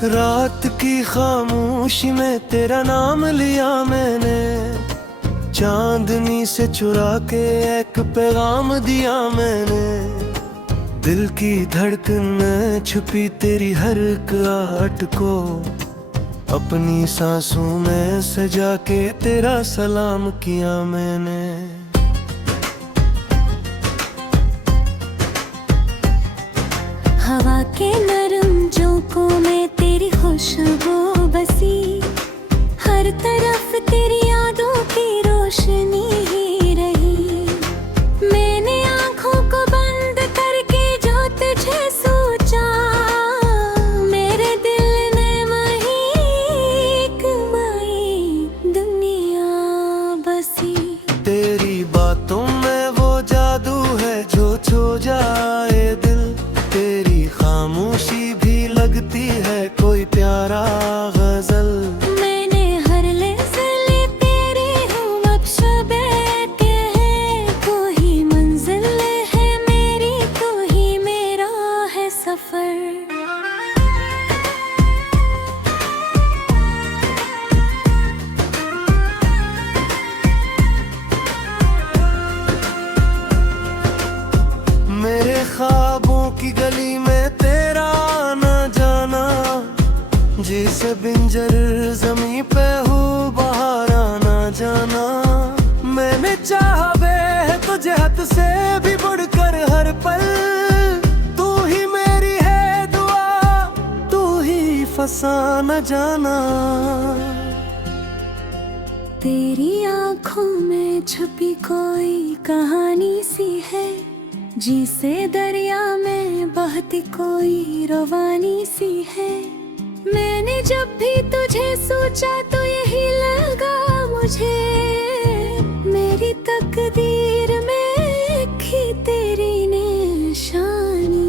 रात की खामोशी में तेरा नाम लिया मैंने, चांदनी से चुरा के एक पैगाम दिया मैंने। दिल की धड़कन में छुपी तेरी हर एक आहट को, अपनी सांसों में सजा के तेरा सलाम किया मैंने। हवा के नरम झोंकों में तेरी खुशबू बसी, हर तरफ तेरी यादों की रोशनी ही रही। मैंने आंखों को बंद करके जो तुझे सोचा, मेरे दिल ने वहीं एक नई दुनिया बसी। तेरी बातों में वो जादू है जो छू जाए दिल, तेरी खामोशी भी लगती है कोई प्यारा गजल। मैंने हर लम्हे तेरी हूँ अब शबे के है, तू ही मंजिल है मेरी, तू ही मेरा है सफर। मेरे ख्वाबों की गली में तेरा आना जाना, जिसे बिंजर जमी पे हो बाहर आना जाना। मैंने चाहा बे तुझे हद से भी बढ़कर हर पल, तू ही मेरी है दुआ, तू ही फसाना जाना। तेरी आँखों में छुपी कोई कहानी सी है, जिसे दरिया में बहती कोई रवानी सी है। मैंने जब भी तुझे सोचा तो यही लगा मुझे, मेरी तकदीर में लिखी तेरी निशानी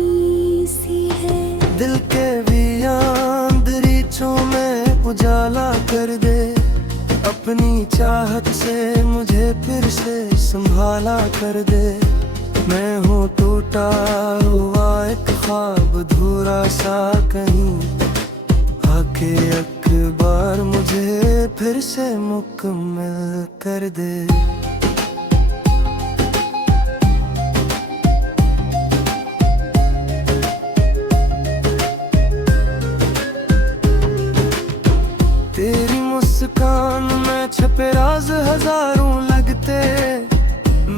सी है। दिल के भी अंदरीचों में उजाला कर दे, अपनी चाहत से मुझे फिर से संभाला कर दे। मैं हूँ टूटा हुआ एक ख्वाब अधूरा सा कहीं, आके एक बार मुझे फिर से मुकम्मल कर दे। तेरी मुस्कान में छपे राज हजारों लगते,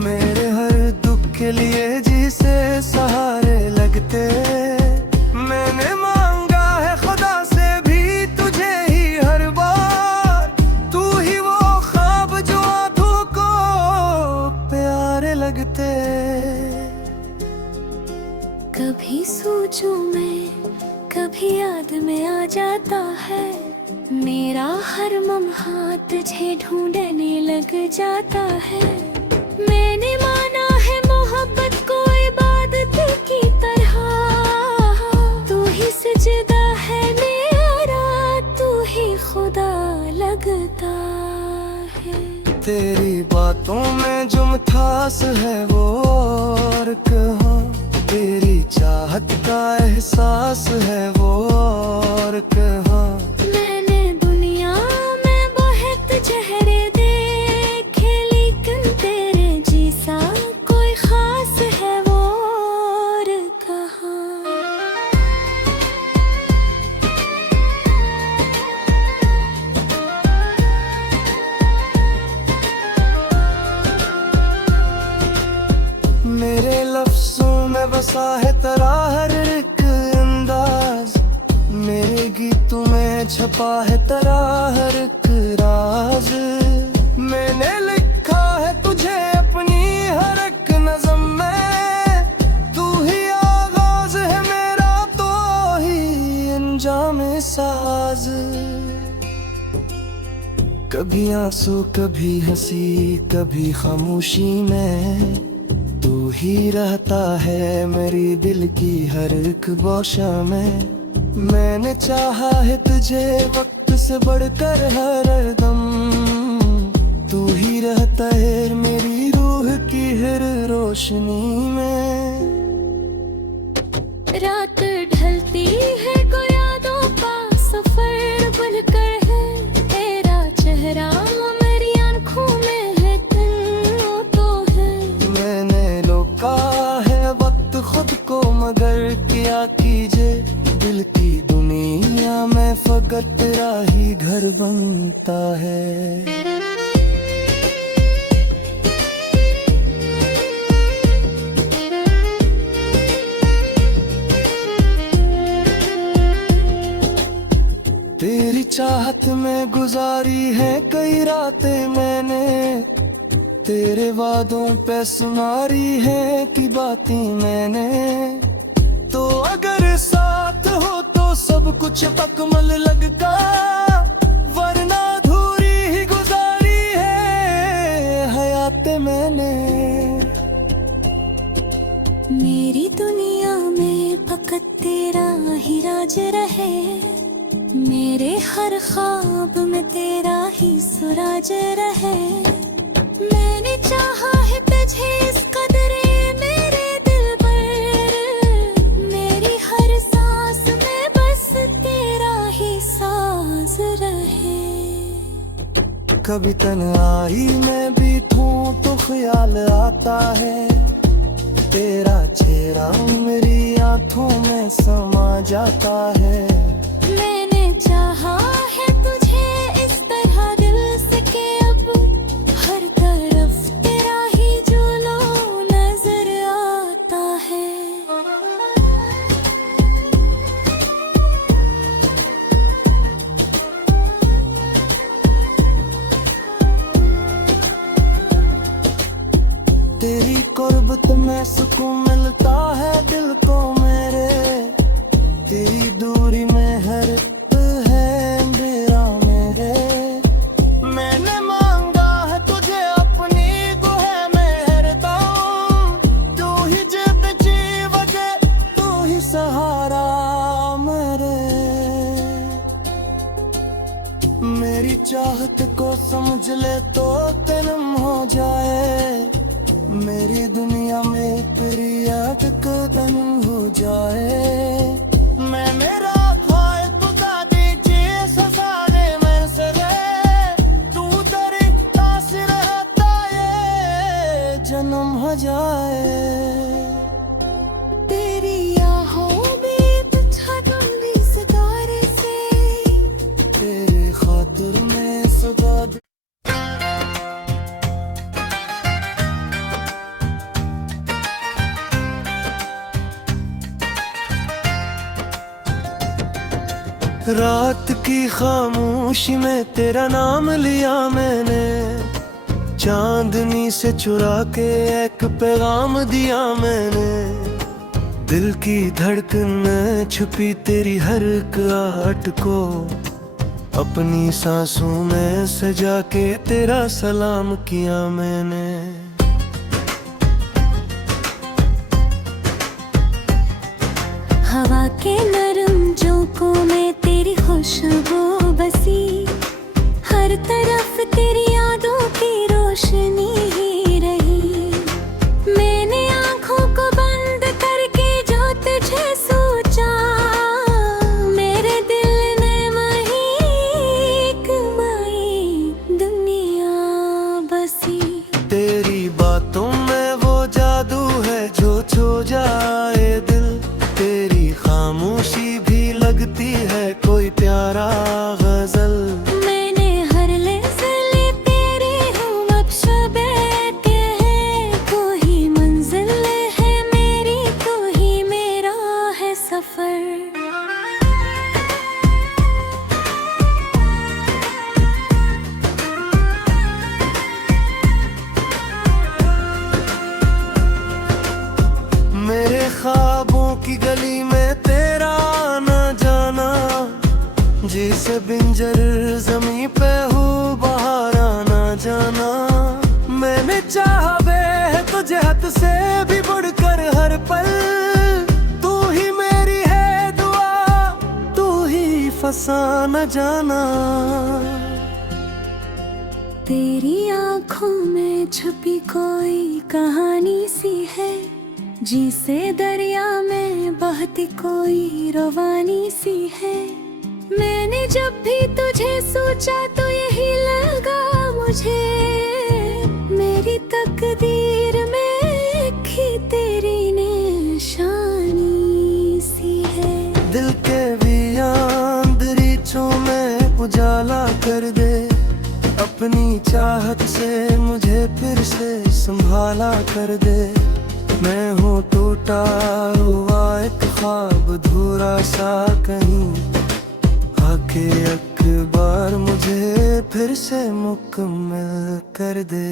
मेरे हर दुख के लिए जिसे सहारे लगते। मैंने मांगा है खुदा से भी तुझे ही हर बार, तू ही वो ख्वाब जो आंखों को प्यारे लगते। कभी सोचूं मैं, कभी याद में आ जाता है, मेरा हर लम्हा तुझे ढूंढने लग जाता है। मैंने माना है मोहब्बत को इबादत की तरह, तू ही सजदा है मेरा, तू ही खुदा लगता है। तेरी बातों में जो मिठास है वो और कहाँ, तेरी चाहत का एहसास है वो और कहाँ। मैंने दुनिया में बहुत चेहरे देखे, लेकिन तेरे जैसा कोई खास है वो और कहाँ। मेरे लफ्जों में बसा है तेरा हर एक अंदाज, मेरे गीतों में छपा है तेरा हर एक राज। मैंने लिखा है तुझे अपनी हर एक नज़म में, तू ही आगाज है मेरा, तो ही अंजाम साज। कभी आंसू कभी हंसी कभी खामोशी में, तू ही रहता है मेरी दिल की हर एक गोशा में। मैंने चाहा है तुझे वक्त से बढ़कर हर दम, तू ही रहता है मेरी रूह की हर रोशनी में। रात ढलती है को यादों पास तेरी चाहत में गुजारी है कई रातें मैंने, तेरे वादों पे सुनारी है कि बातें मैंने। तो अगर साथ हो तो सब कुछ अकमल लगता, वरना अधूरी ही गुजारी है हयाते मैंने। मेरी दुनिया में फकत तेरा ही राज रहे, मेरे हर ख्वाब में तेरा ही सुराज रहे। मैंने चाहा है तुझे इस कदरे मेरे दिल पर, मेरी हर सांस में बस तेरा ही साज रहे। कभी तन्हाई में बैठूं तो ख्याल आता है, तेरा चेहरा मेरी आंखों में समा जाता है। मैंने चाहा है तुझे इस तरह दिल से कि अब हर तरफ तेरा ही जुलूं नजर आता है। तेरी कुर्बत में सुकून मिलता है दिल को मेरे, तेरी दूरी में हर है अंधेरा मेरे। मैंने मांगा है तुझे अपनी को है मेहरबान, तू ही जेब जी वजह, तू ही सहारा मेरे। मेरी चाहत को समझ ले तो जन्म हो जाए, मेरी दुनिया में तेरी याद कदम हो जाए। मैं मेरा ख्वाह खुदा दीजिए ससाले मैं सरे, तू तेरी तासीर रहता ये जन्म हो जाए। तेरी आहों में बिछा दूंगी सितारे से, तेरे खातिर में सदा रात की खामोशी में तेरा नाम लिया मैंने, चांदनी से चुरा के एक पैगाम दिया मैंने। दिल की धड़कन में छुपी तेरी हर एक आहट को, अपनी सांसों में सजा के तेरा सलाम किया मैंने। हवा के नरम झोंकों में तेरी खुशबू बसी, हर तरफ तेरी यादों की रोशनी ही रही। मैंने आंखों को बंद करके जो तुझे सोचा, मेरे दिल ने वहीं एक नई दुनिया बसी। तेरी बातों में वो जादू है जो छू जाए दिल, तेरी खामोशी भी लगती है कोई प्यारा गजल। मैंने हर लहज़े तेरी हूँ अब शबे के है, तू ही मंजिल है मेरी, तू ही मेरा है सफर। मेरे ख्वाबों की गली में तेरा आना जाना, जिसे बिंजर जमी पे हो बाहर आना जाना। मैंने चाहा वे तुझे हद से भी बढ़कर हर पल, तू ही मेरी है दुआ, तू ही फंसा न जाना। तेरी आँखों में छुपी कोई कहानी सी है, जिसे दरिया में बहती कोई रवानी सी है। मैंने जब भी तुझे सोचा तो यही लगा मुझे, मेरी तकदीर में लिखी तेरी निशानी सी है। दिल के भी अंदरीचों में उजाला कर दे, अपनी चाहत से मुझे फिर से संभाला कर दे। मैं हूँ टूटा हुआ एक ख्वाब अधूरा सा कहीं, आके एक बार मुझे फिर से मुकम्मल कर दे।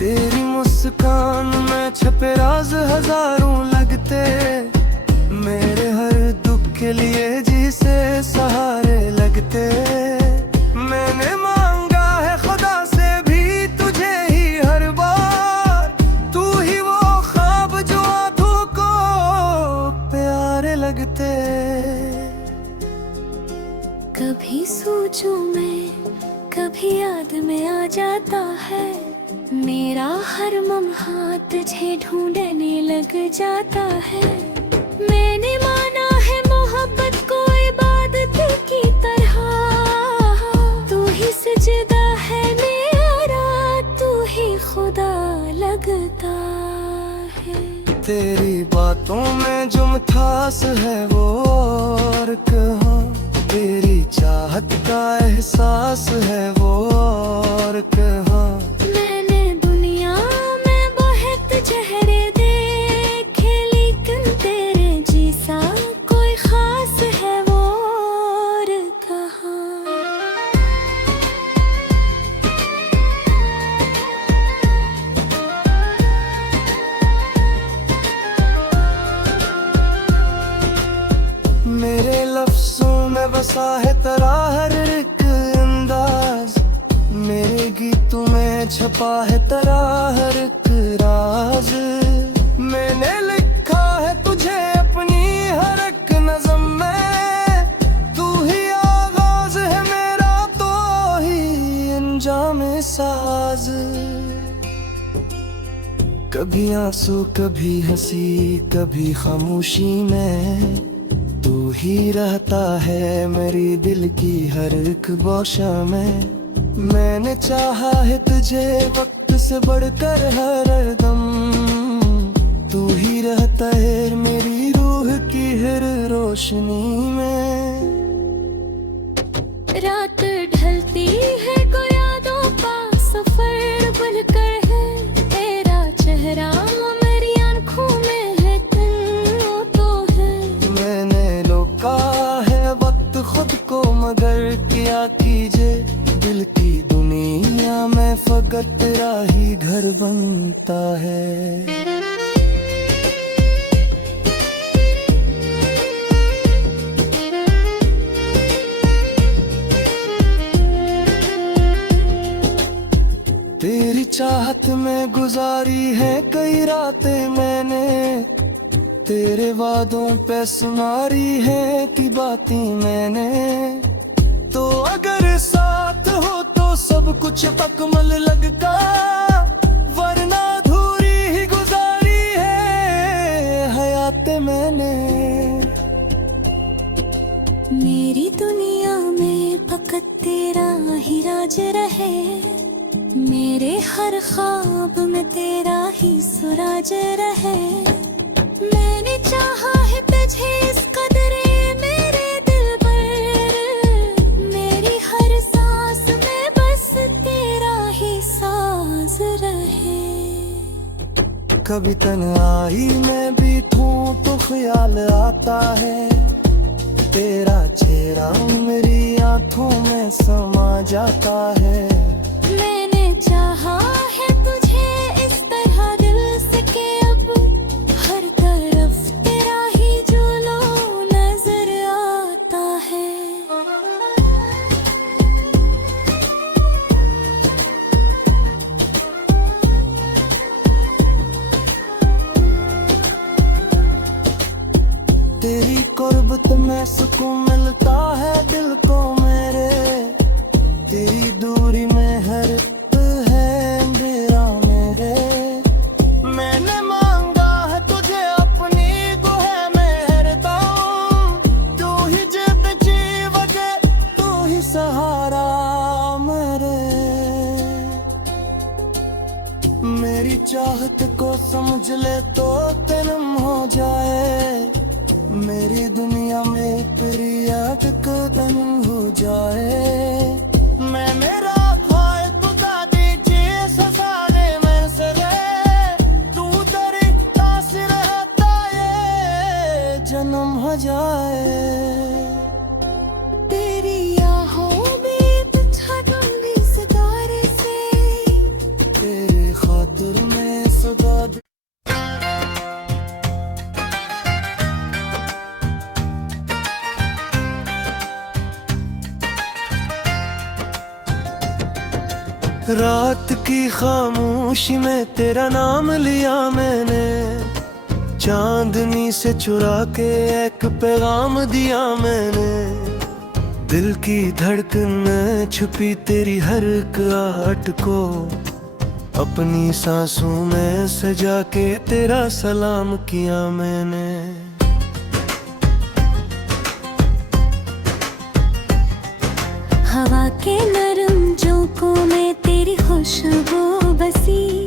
तेरी मुस्कान में छपे राज हजारों लगते, मेरे हर दुख के लिए जी से सहारे लगते। मैंने मांगा है खुदा से भी तुझे ही हर बार, तू ही वो ख्वाब जो आंखों को प्यारे लगते। कभी सोचूं मैं, कभी याद में आ जाता है, मेरा हर लम्हा तुझे ढूंढने लग जाता है। मैंने माना है मोहब्बत को इबादत की तरह, तू ही सजदा है मेरा, तू ही खुदा लगता है। तेरी बातों में जो मिठास है वो और कहाँ, तेरी चाहत का एहसास है वो और कहाँ। मैंने दुनिया में बहुत चेहरे देखे, लेकिन तेरे जैसा कोई खास है वो और कहाँ। मेरे लफ्जों में बसा है तेरा हर एक अंदाज, मेरे गीतों में छपा है तेरा हर एक राज। मैंने लिखा है तुझे अपनी हर एक नज़म में, तू ही आगाज है मेरा, तो ही अंजाम साज। कभी आंसू कभी हंसी कभी खामोशी में, तू ही रहता है मेरी दिल की हर एक गोशा में। मैंने चाहा है तुझे वक्त से बढ़कर हर दम, तू ही रहता है मेरी रूह की हर रोशनी में। रात ढलती है को यादों का सफर बनकर है, तेरा चेहरा मेरी आंखों में है, तन्नो तो है। मैंने लोका है वक्त खुद को मगर क्या कीजिए, दिल की दुनिया में फकत तेरा ही घर बनता है। तेरी चाहत में गुजारी है कई रातें मैंने, तेरे वादों पे सुनारी है कि बातें मैंने। तो अगर साथ हो तो सब कुछ तकमल लगता, वरना अधूरी ही गुजारी है हयात मैंने। मेरी दुनिया में फकत तेरा ही राज रहे, मेरे हर ख्वाब में तेरा ही सुराज रहे। मैंने चाहा है तुझे इस कदरे मेरे दिल पर, मेरी हर सांस में बस तेरा ही साज रहे। कभी तन्हाई में बैठूं तो ख्याल आता है, तेरा चेहरा मेरी आंखों में समा जाता है। मैंने चाहा है तुझे इस तरह दिल से कि अब हर तरफ तेरा ही जुलूं नजर आता है। तेरी कुर्बत में सुकून मिलता है दिल को मेरे, तेरी दूरी में हर है अंधेरा मेरे। मैंने मांगा है तुझे अपनी गुहा में हरदम, तू ही जिद जी वजह, तू ही सहारा मेरे। मेरी चाहत को समझ ले तो तनम हो जाए, मेरी दुनिया में फिर याद कदम हो जाए। मैं मेरा ख्वाह खुदा दीजिए ससारे में सरे, तू तेरी तासीर रहता ये जन्म हो जाए। तेरी आहों में बिछा दूंगी सितारे से, तेरे खातिर में सदा रात की खामोशी में तेरा नाम लिया मैंने, चांदनी से चुरा के एक पैगाम दिया मैंने। दिल की धड़कन में छुपी तेरी हर एक आहट को, अपनी सांसों में सजा के तेरा सलाम किया मैंने। हवा के नरम झोंकों में तेरी खुशबू बसी,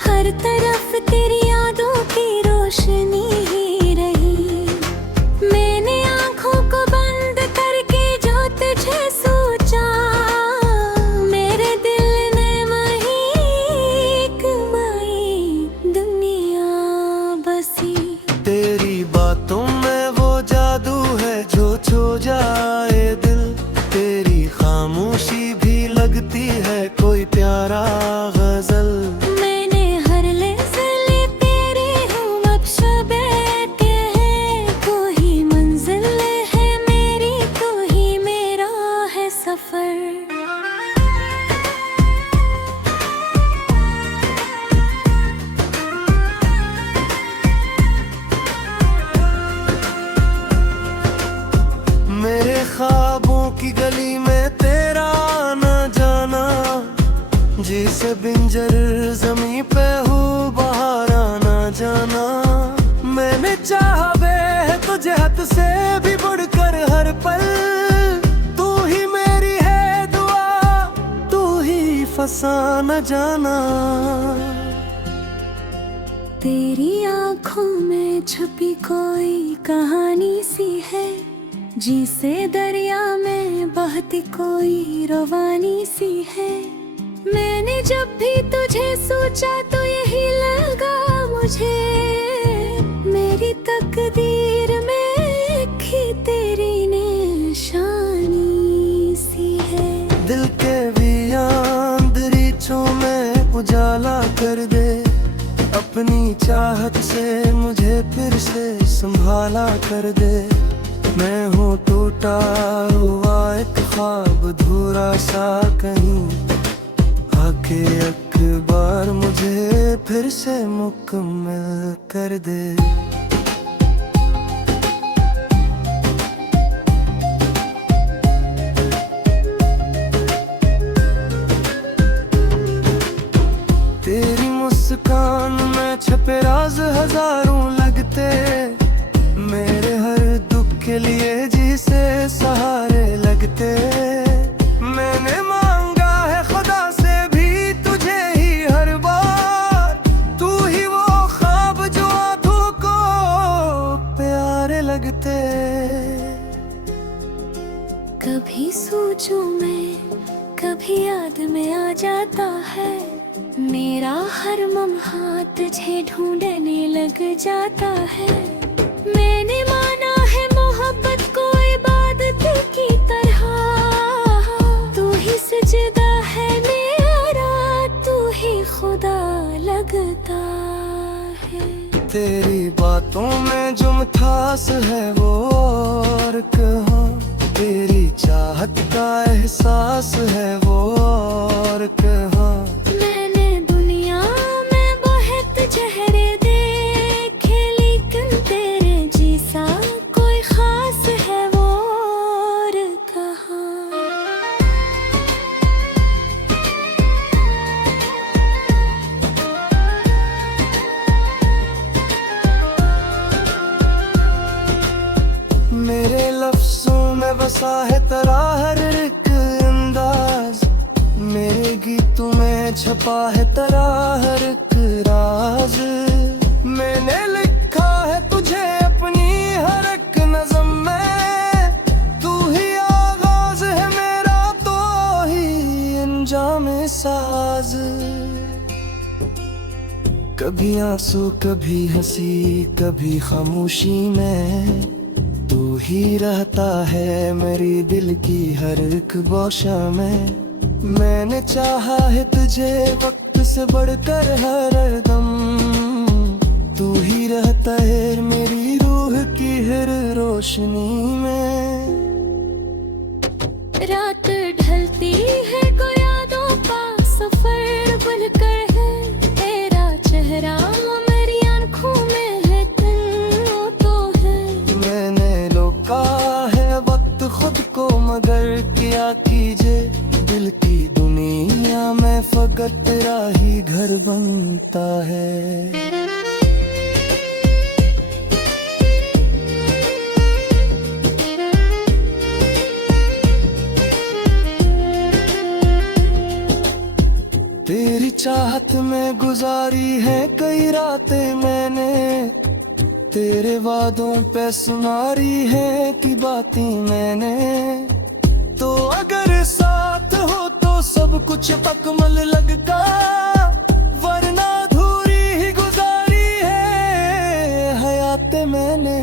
हर तरफ तेरी यादों की रोशनी ही रही। मैंने आंखों को बंद करके जो तुझे सोचा, मेरे दिल ने वहीं एक नई दुनिया बसी। तेरी बातों में वो जादू है जो छू जाए दिल, तेरी खामोशी भी लगती है कोई प्यारा गजल। मैंने हर लम्हे तेरी हूँ अब शबे के है, तू ही मंजिल है मेरी, तू ही मेरा है सफर। मेरे ख्वाबों की गली में तेरा आना जाना, जिसे बिंजर जमी पे हो बाहर आना जाना। मैंने चाहा वे तुझे हद से भी बढ़कर हर पल, तू ही मेरी है दुआ, तू ही फंसा न जाना। तेरी आँखों में छुपी कोई कहानी सी है, जिसे दरिया में बहती कोई रवानी सी है। मैंने जब भी तुझे सोचा तो यही लगा मुझे, मेरी तकदीर में लिखी तेरी निशानी सी है। दिल के भी अंदरीचों में उजाला कर दे, अपनी चाहत से मुझे फिर से संभाला कर दे। मैं हूँ टूटा हुआ एक ख्वाब धूरा सा कहीं, आके एक बार मुझे फिर से मुकम्मल कर दे। तेरी मुस्कान में छपे राज हजारों लगते, मेरे हर दुख के लिए जिसे सहारे लगते। मैंने मांगा है खुदा से भी तुझे ही हर बार, तू ही वो ख्वाब जो आंखों को प्यारे लगते। कभी सोचूं मैं, कभी याद में आ जाता है, मेरा हर लम्हा तुझे ढूंढने लग जाता है। मैंने माना है मोहब्बत को इबादत की तरह, तू ही सजदा है मेरा, तू ही खुदा लगता है। तेरी बातों में जो मिठास है वो और कहाँ, तेरी चाहत का एहसास है वो और कहाँ। मैंने दुनिया में बहुत चेहरे देखे, लेकिन तेरे जैसा कोई खास है वो और कहाँ। मेरे लफ्जों में बसा है तेरा हर एक अंदाज, मेरे गीतों में छपा है तेरा हर एक राज। कभी आंसू कभी हंसी कभी खामोशी में तू ही रहता है मेरी दिल की हर एक गोशा में। मैंने चाहा है तुझे वक्त से बढ़कर हर दम, तू ही रहता है मेरी रूह की हर रोशनी में। रात ढलती है को यादों का सफर बनकर है, तेरा चेहरा मेरी आंखों में है, तन्नू तो है। मैंने रोका है वक्त खुद को मगर क्या कीजिए, दिल की दुनिया में फकत तेरा ही घर बनता है। तेरी चाहत में गुजारी है कई रातें मैंने, तेरे वादों पे सुनारी है कि बातें मैंने। तो अगर साथ हो तो सब कुछ अकमल लगता, वरना अधूरी ही गुजारी है हयात मैंने।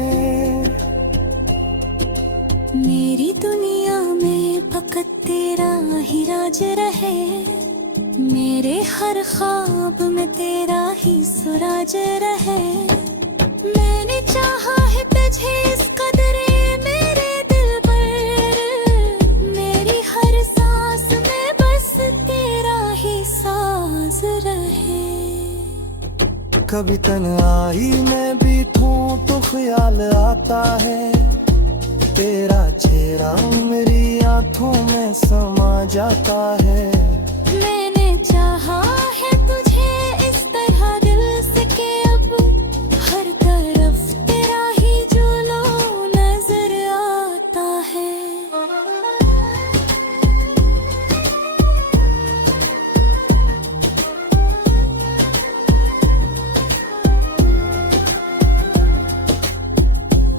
मेरी दुनिया में फकत तेरा ही राज रहे, मेरे हर ख्वाब में तेरा ही सुराज रहे। मैंने चाहा है तुझे इस कदर मेरे दिल पर, मेरी हर सांस में बस तेरा ही साज रहे। कभी तन्हाई में बीठूं तो ख्याल आता है, तेरा चेहरा मेरी आंखों में समा जाता है। मैंने चाहा है तुझे इस तरह दिल से कि अब हर तरफ तेरा ही जुलूं नजर आता है।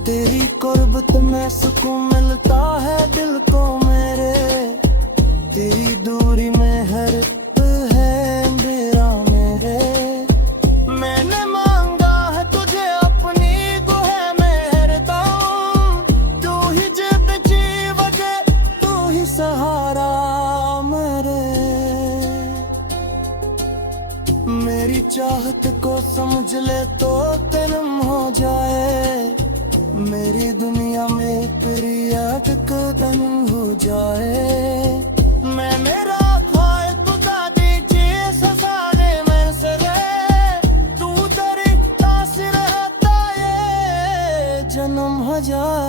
तेरी कुर्बत में सुकून मिलता है दिल को मेरे, तेरी दूरी में हर है अंधेरा मेरे। मैंने मांगा है तुझे अपनी दुआ में हरदम, तू ही जिद जी वजह तू ही सहारा मेरे। मेरी चाहत को समझ ले तो जन्म हो जाए, मेरी दुनिया में तेरी याद कदम हो जाए। मैं मेरा ख्वाहिश खुदा दीजिए ससारे में सरे, तू तेरी तासीर रहता ये जन्म हो जाए।